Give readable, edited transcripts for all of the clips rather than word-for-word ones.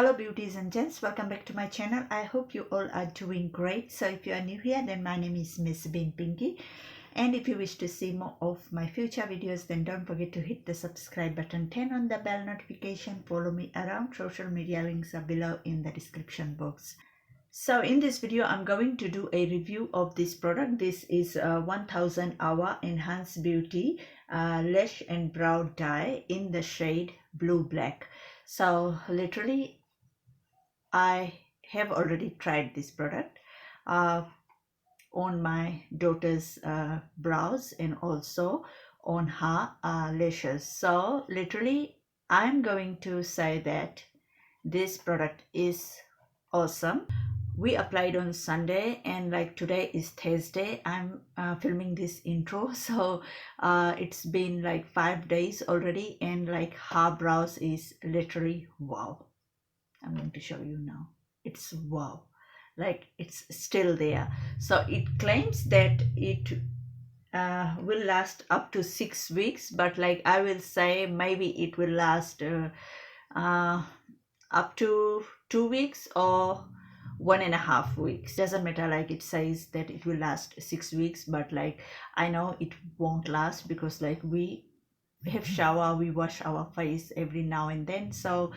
Hello beauties and gents, welcome back to my channel. I hope you all are doing great. So if you are new here, then my name is Mehzabin Pinky, and if you wish to see more of my future videos, then don't forget to hit the subscribe button, turn on the bell notification, follow me around. Social media links are below in the description box. So in this video I'm going to do a review of this product. This is 1000 Hour Enhanced Beauty Lash and Brow Dye in the shade Blue Black. So literally I have already tried this product on my daughter's brows and also on her lashes. So literally I'm going to say that this product is awesome. We applied on Sunday, and like today is Thursday. I'm filming this intro, so it's been like 5 days already, and like her brows is literally wow. I'm going to show you now. It's wow, like it's still there. So it claims that it will last up to 6 weeks, but like I will say maybe it will last up to 2 weeks or 1.5 weeks. Doesn't matter, like it says that it will last 6 weeks, but like I know it won't last because like we have shower, we wash our face every now and then. So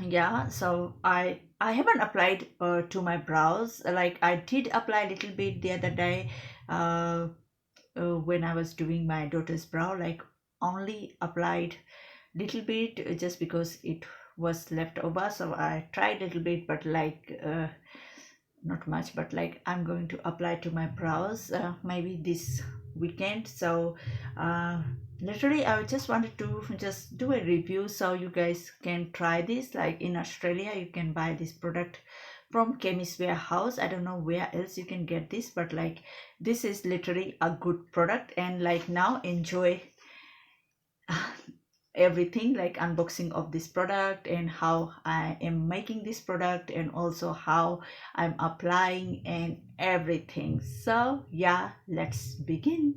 yeah, so I haven't applied to my brows. Like I did apply a little bit the other day when I was doing my daughter's brow, like only applied little bit just because it was left over. So I tried a little bit, but like not much. But like I'm going to apply to my brows maybe this weekend. So literally I just wanted to just do a review so you guys can try this. Like in Australia you can buy this product from Chemist Warehouse. I don't know where else you can get this, but like this is literally a good product. And like now enjoy everything, like unboxing of this product and how I am making this product and also how I'm applying and everything. So yeah, let's begin.